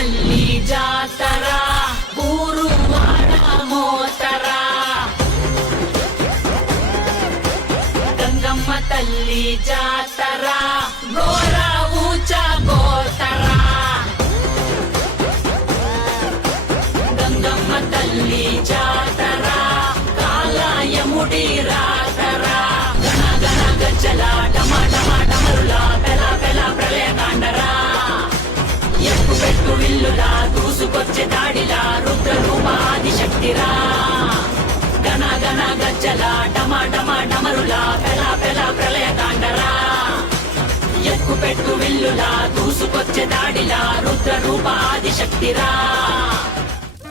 తల్లి జాతర ఊరు వాడ మోతర గంగమ్మ తల్లి జాతర గోర ఊచ గోతర గంగమ్మ తల్లి జాతర కాలాయముడి రాతర గణ గణ గజ్జల డమ డమ డమరుల పెల పెల ప్రళయ కాండరా ఎక్కు పెట్టు విల్లులా దూసుకొచ్చే దాడిలా రుద్ర రూపాది శక్తిరా గణ గణ గజ్జల డమ డమ డమరుల పెల పెల ప్రళయ కాండరా ఎక్కు పెట్టు విల్లులా దూసుకొచ్చే దాడిలా రుద్ర రూపాది శక్తిరా